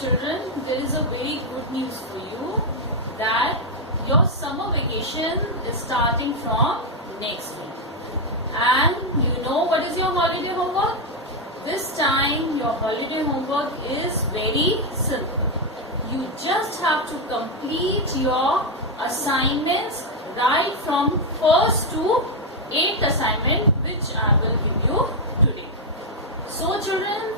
Children, there is a very good news for you that your summer vacation is starting from next week. And you know what is your holiday homework? This time your holiday homework is very simple. You just have to complete your assignments right from first to 8th assignment, which I will give you today. So children,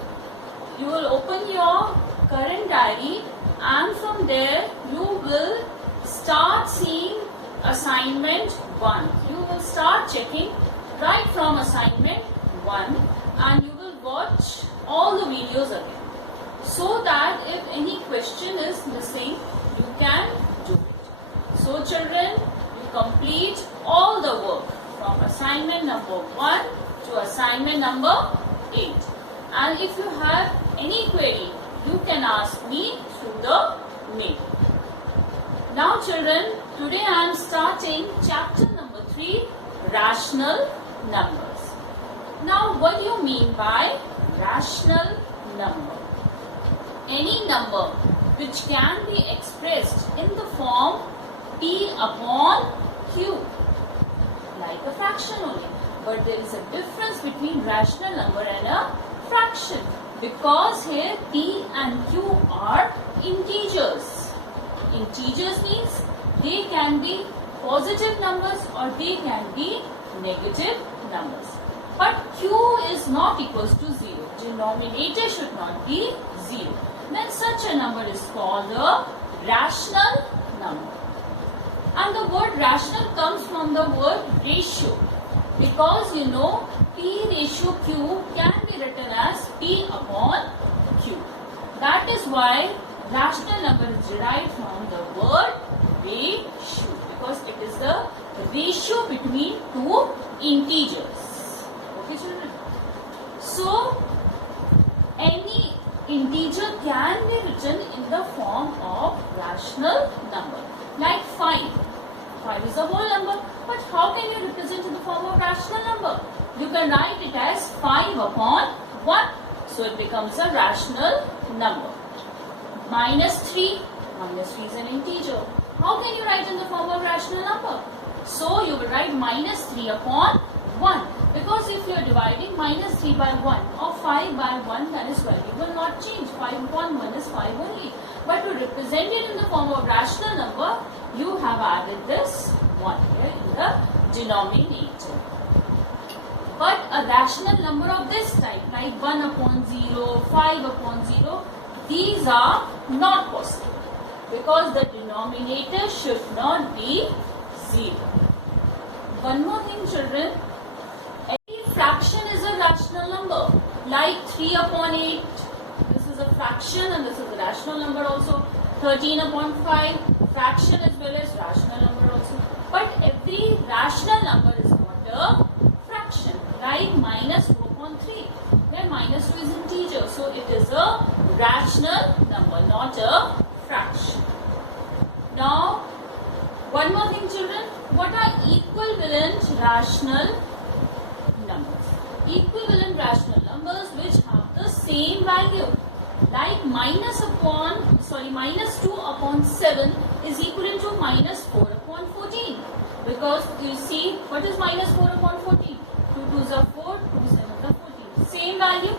you will open your current diary and from there you will start seeing assignment 1. You will start checking right from assignment 1 and you will watch all the videos again, so that if any question is missing, you can do it. So children, you complete all the work from assignment number 1 to assignment number 8. And if you have any query, you can ask me through the mail. Now children, today I am starting chapter number 3, rational numbers. Now what do you mean by rational number? Any number which can be expressed in the form P upon Q, like a fraction only. But there is a difference between rational number and a fraction, because here P and Q are integers. Integers means they can be positive numbers or they can be negative numbers. But Q is not equals to 0. Denominator should not be 0. Then such a number is called a rational number. And the word rational comes from the word ratio, because you know P ratio Q can be written as P upon Q. That is why rational number is derived from the word ratio, because it is the ratio between two integers. Okay children? So any integer can be written in the form of rational number. Like 5. 5 is a whole number. But how can you represent in the form of rational number? You can write it as 5 upon 1. So it becomes a rational number. Minus 3. Minus 3 is an integer. How can you write in the form of rational number? So you will write minus 3 upon 1. Because if you are dividing minus 3 by 1 or 5 by 1, then its value will not change. 5 upon 1 is 5 only. But to represent it in the form of rational number, you have added this 1 here in the denominator. But a rational number of this type, like 1 upon 0, 5 upon 0, these are not possible, because the denominator should not be 0. One more thing children, any fraction is a rational number, like 3 upon 8, this is a fraction and this is a rational number also. 13 upon 5, fraction as well as rational number also. But every rational number is not a fraction, like minus 2 upon 3. Then minus 2 is integer, so it is a rational number, not a fraction. Now, one more thing children, what are equivalent rational numbers? Equivalent rational numbers which have the same value. Like minus 2 upon 7 is equivalent to minus 4 upon 14. Because you see, what is minus 4 upon 14? 2 2s are 4, 2 7s are 14. Same value.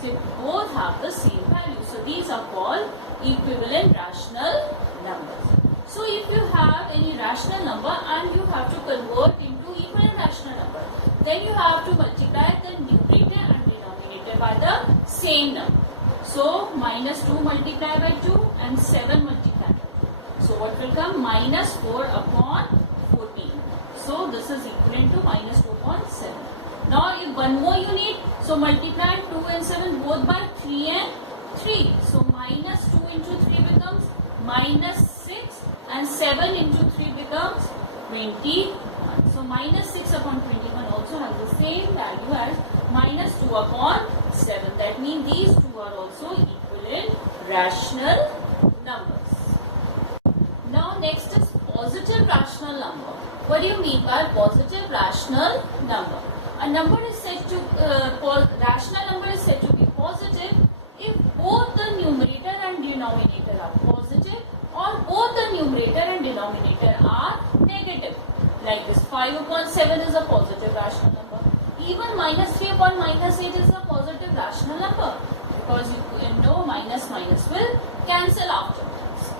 So both have the same value. So these are called equivalent rational numbers. So if you have any rational number and you have to convert into equivalent rational number, then you have to multiply the numerator and denominator by the same number. So minus 2 multiplied by 2 and 7 multiplied by 2. So what will come? Minus 4 upon 14. So this is equivalent to minus 2 upon 7. Now if one more you need, so multiply 2 and 7 both by 3 and 3. So minus 2 into 3 becomes minus 6 and 7 into 3 becomes 21. So minus 6 upon 21 also has the same value as minus 2 upon 7. That means these two are also equivalent rational numbers. Now next is positive rational number. What do you mean by positive rational number? A number is said to rational number is said to be positive if both the numerator and denominator 7 is a positive rational number. Even minus 3 upon minus 8 is a positive rational number, because you know minus minus will cancel afterwards.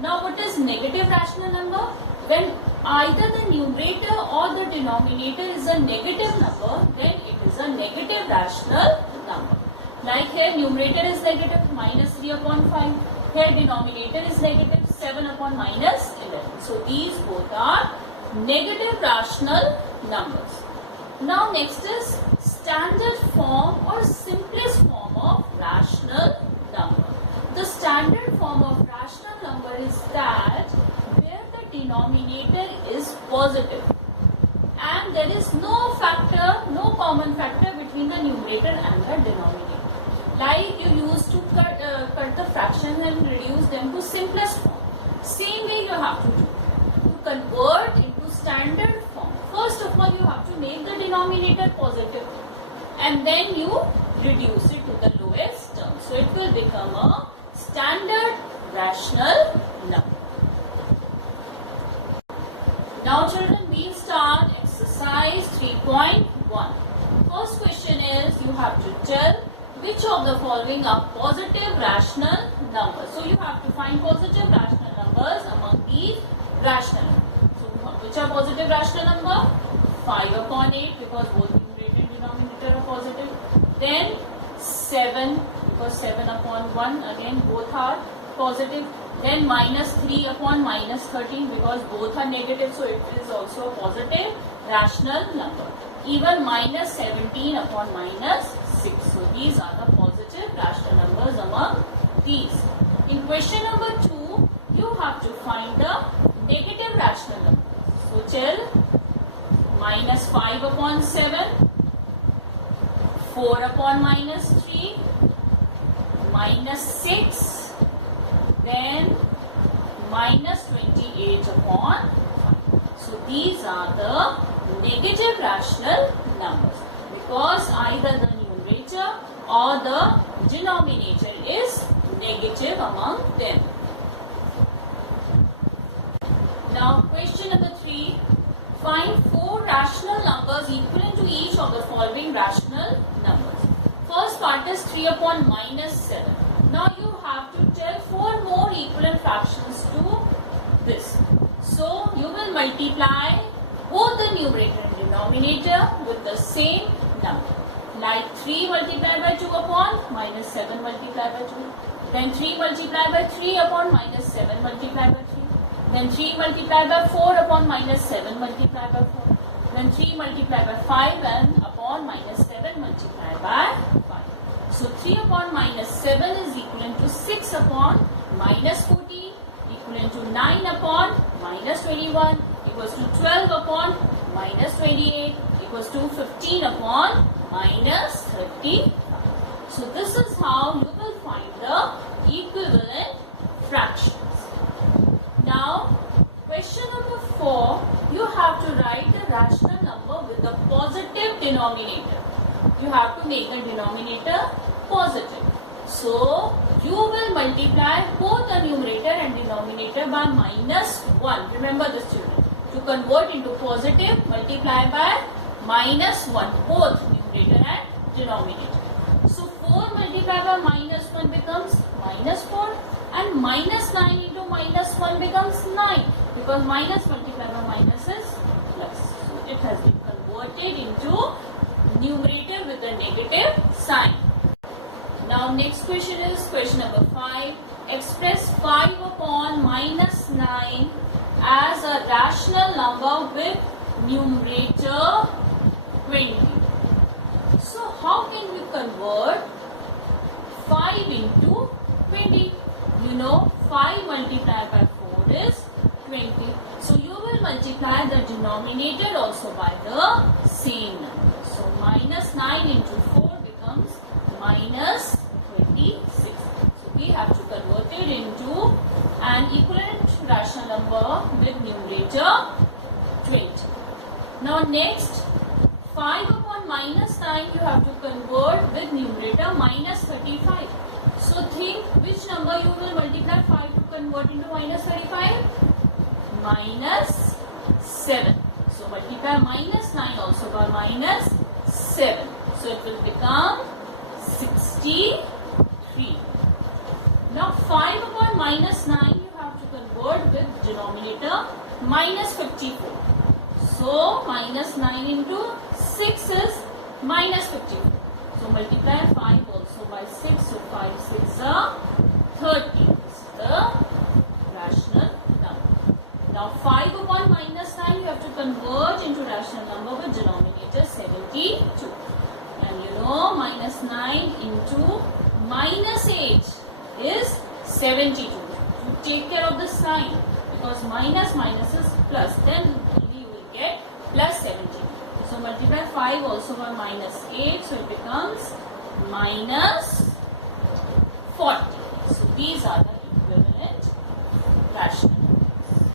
Now what is negative rational number? When either the numerator or the denominator is a negative number, then it is a negative rational number. Like here numerator is negative minus 3 upon 5. Here denominator is negative 7 upon minus 11. So these both are negative rational numbers. Now next is standard form or simplest form of rational number. The standard form of rational number is that where the denominator is positive and there is no factor, no common factor between the numerator and the denominator. Like you used to cut the fractions and reduce them to simplest form. Same way you have to do. To convert into standard form, first of all you have to make the denominator positive and then you reduce it to the lowest term. So it will become a standard rational number. Now children, we'll start exercise 3.1. First question is you have to tell which of the following are positive rational numbers. So you have to find positive rational numbers among these rational numbers. So which are positive rational number? 5 upon 8 because both numerator and denominator are positive. Then 7 because 7 upon 1 again both are positive. Then minus 3 upon minus 13 because both are negative, so it is also a positive rational number. Even minus 17 upon minus 6. So these are the positive rational numbers among these. In question number 2, you have to find the negative rational numbers. So tell minus 5 upon 7, 4 upon minus 3, minus 6, then minus 28 upon 5. So these are the negative rational numbers because either the numerator or the denominator is negative among them. Now question number 3. Find 4 rational numbers equivalent to each of the following rational numbers. First part is 3 upon minus 7. Now you have to tell 4 more equivalent fractions to this. So you will multiply both the numerator and denominator with the same number. Like 3 multiplied by 2 upon minus 7 multiplied by 2. Then 3 multiplied by 3 upon minus 7 multiplied by 3. Then 3 multiplied by 4 upon minus 7 multiplied by 4. Then 3 multiplied by 5 and upon minus 7 multiplied by 5. So 3 upon minus 7 is equivalent to 6 upon minus 14, equivalent to 9 upon minus 21, equals to 12 upon minus 28, equals to 15 upon minus 30. So this is how you will find the equivalent fractions. Now, question number 4, you have to write a rational number with a positive denominator. You have to make the denominator positive. So, you will multiply both the numerator and denominator by minus 1. Remember this children. To convert into positive, multiply by minus 1. Both numerator and denominator. So, 4 multiplied by minus 1 becomes minus 4. And minus 9 into minus 1 becomes 9. Because minus multiplied by minus is plus. So, it has been converted into numerator with a negative sign. Now next question is question number 5. Express 5 upon minus 9 as a rational number with numerator 20. So how can we convert 5 into 20? You know 5 multiplied by 4 is 20. So you will multiply the denominator also by the same number. So minus 9 into 4 becomes minus 26. So we have to convert it into an equivalent rational number with numerator 20. Now next, 5 upon minus 9 you have to convert with numerator minus 35. So think which number you will multiply 5 to convert into minus 35? Minus 7. So multiply minus 9 also by minus 7. So it will become 63. Now 5 upon minus 9 you have to convert with denominator minus 54. So minus 9 into 6 is minus 54. So multiply 5 also by 6. So 5 6 are 30. This is the rational number. Now 5 upon minus 9 you have to convert into rational number with denominator 72. And you know minus 9 into minus 8 is 72. You take care of the sign because minus is plus. Then you will get plus 72. So multiply 5 also by minus 8. So it becomes minus 40. So these are the equivalent rational numbers.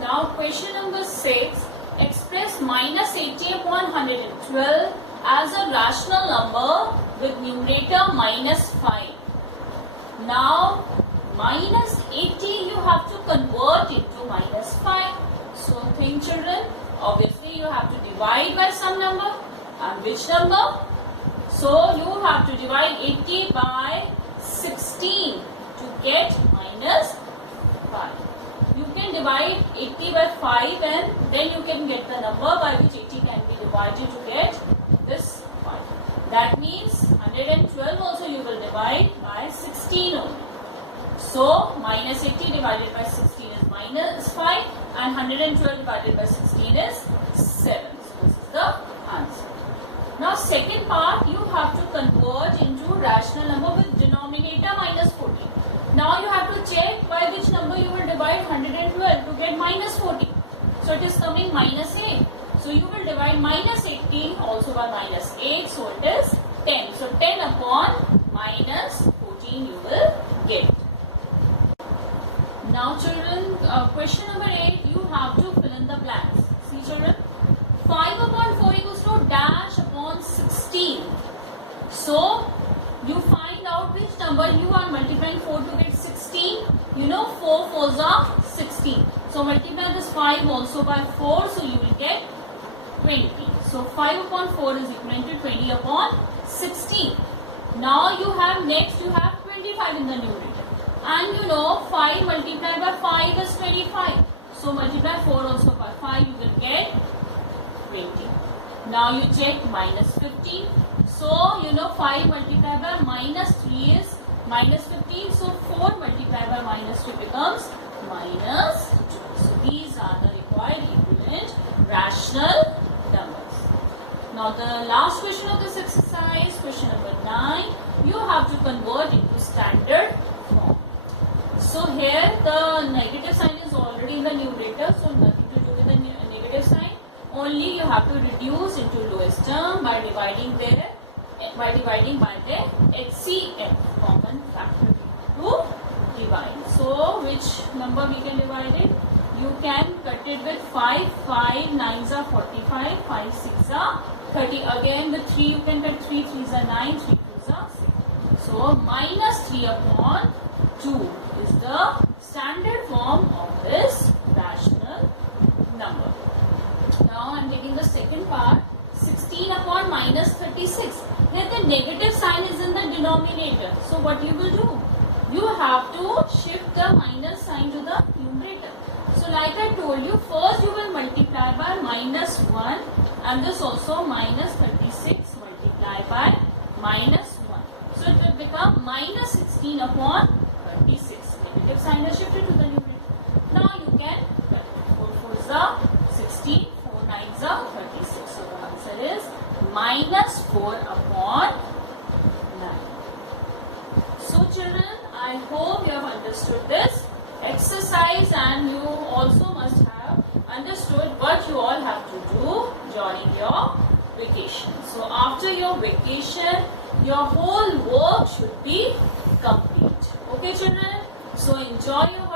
Now question number 6. Express minus 80 upon 112 as a rational number with numerator minus 5. Now minus 80 you have to convert into minus 5. So think children, obviously you have to divide by some number. And which number? So you have to divide 80 by 16 to get minus 5. You can divide 80 by 5 and then you can get the number by which 80 can be divided to get this 5. That means 112 also you will divide by 16 only. So minus 80 divided by 16 is minus 5 and 112 divided by 16 is 7. So this is the answer. Now second part, you have to convert into rational number with denominator minus 14. Now you have to check by which number you will divide 112 to get minus 14. So it is coming minus 8. So you will divide minus 80 also by minus 8. So it is 10. So 10 upon minus 14 you will get. Now children, question number 8, you have to fill in the blanks. See children, 5 upon 4 equals to dash upon 16. So you find out which number you are multiplying 4 to get 16. You know 4 4s are 16. So multiply this 5 also by 4. So you will get 20. So 5 upon 4 is equivalent to 20 upon 16. Now you have next, you have 25 in the numerator. And you know 5 multiplied by 5 is 25. So multiply 4 also by 5, you will get 20. Now you check minus 15. So you know 5 multiplied by minus 3 is minus 15. So 4 multiplied by minus 2 becomes minus 2. So these are the required equivalent rational numbers. Now the last question of this exercise, question number 9, you have to convert into standard form. So here the negative sign is already in the numerator, so nothing to do with the negative sign. Only you have to reduce into lowest term by dividing by the HCF, common factor, to divide. So which number we can divide it? You can cut it with 5, 5 9s are 45, 5 6 are 30. Again with 3 you can cut 3, 3s are 9, 3 2s are 6. So minus 3 upon 2 is the standard form of this rational number. Now I am taking the second part, 16 upon minus 36. Here the negative sign is in the denominator. So what you will do? You have to shift the minus sign to the numerator. So like I told you, first you will multiply by minus 1 and this also minus 36 multiplied by minus 1. So it will become minus 16 upon 36. Negative sign is shifted to the numerator. Now you can cut it. 4 4s are 16, 4 9s are 36. So the answer is minus 4 upon 9. So children, I hope you have understood this exercise and you also must have understood what you all have to do during your vacation. So after your vacation, your whole work should be complete. Okay children? So enjoy your